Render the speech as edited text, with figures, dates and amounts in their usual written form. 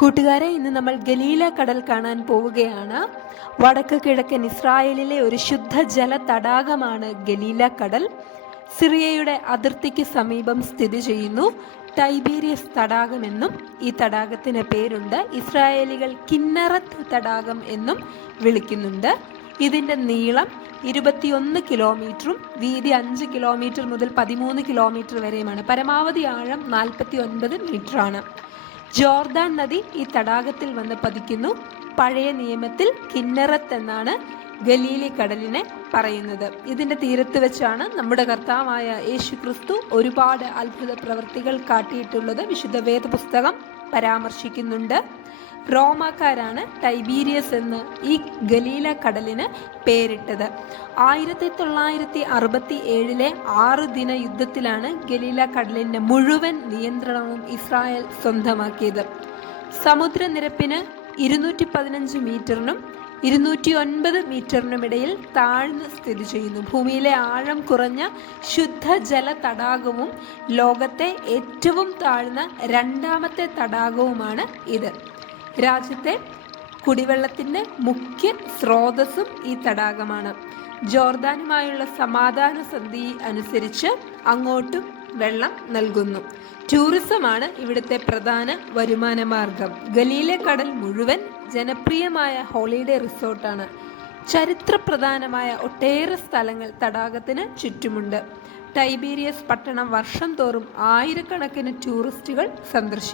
കൂട്ടുകാരെ, ഇന്ന് നമ്മൾ ഗലീല കടൽ കാണാൻ പോവുകയാണ്. വടക്ക് കിഴക്കൻ ഇസ്രായേലിലെ ഒരു ശുദ്ധജല തടാകമാണ് ഗലീല കടൽ. സിറിയയുടെ അതിർത്തിക്ക് സമീപം സ്ഥിതി ചെയ്യുന്നു. ടൈബീരിയസ് തടാകമെന്നും ഈ തടാകത്തിന് പേരുണ്ട്. ഇസ്രായേലികൾ കിന്നറത്ത് തടാകം എന്നും വിളിക്കുന്നുണ്ട്. ഇതിൻ്റെ നീളം 21 കിലോമീറ്ററും വീതി 5 കിലോമീറ്റർ മുതൽ 13 കിലോമീറ്റർ വരെയുമാണ്. പരമാവധി ആഴം 49 മീറ്ററാണ്. ജോർദാൻ നദി ഈ തടാകത്തിൽ വന്ന് പതിക്കുന്നു. പഴയ നിയമത്തിൽ കിന്നറത്ത് എന്നാണ് ഗലീലി കടലിനെ പറയുന്നത്. ഇതിൻ്റെ തീരത്ത് വെച്ചാണ് നമ്മുടെ കർത്താവായ യേശു ക്രിസ്തു ഒരുപാട് അത്ഭുത പ്രവൃത്തികൾ കാട്ടിയിട്ടുള്ളത്. വിശുദ്ധ വേദപുസ്തകം പരാമർശിക്കുന്നുണ്ട്. റോമാക്കാരാണ് ടൈബീരിയസ് എന്ന് ഈ ഗലീല കടലിന് പേരിട്ടത്. 1967 6 ദിന യുദ്ധത്തിലാണ് ഗലീല കടലിൻ്റെ മുഴുവൻ നിയന്ത്രണവും ഇസ്രായേൽ സ്വന്തമാക്കിയത്. സമുദ്രനിരപ്പിന് 215 മീറ്ററിനും 209 മീറ്ററിനുമിടയിൽ താഴ്ന്ന് സ്ഥിതി ചെയ്യുന്നു. ഭൂമിയിലെ ആഴം കുറഞ്ഞ ശുദ്ധജല തടാകവും ലോകത്തെ ഏറ്റവും താഴ്ന്ന 2ാമത്തെ തടാകവുമാണ് ഇത്. രാജ്യത്തെ കുടിവെള്ളത്തിൻ്റെ മുഖ്യ സ്രോതസ്സും ഈ തടാകമാണ്. ജോർദാനുമായുള്ള സമാധാന സന്ധി അനുസരിച്ച് അങ്ങോട്ടും വെള്ളം നൽകുന്നു. ടൂറിസമാണ് ഇവിടുത്തെ പ്രധാന വരുമാന മാർഗം. ഗലീല കടൽ മുഴുവൻ ജനപ്രിയമായ ഹോളിഡേ റിസോർട്ടാണ്. ചരിത്രപ്രധാനമായ ഒട്ടേറെ സ്ഥലങ്ങൾ തടാകത്തിന് ചുറ്റുമുണ്ട്. ടൈബീരിയസ് പട്ടണം വർഷം തോറും ആയിരക്കണക്കിന് ടൂറിസ്റ്റുകൾ സന്ദർശിക്കും.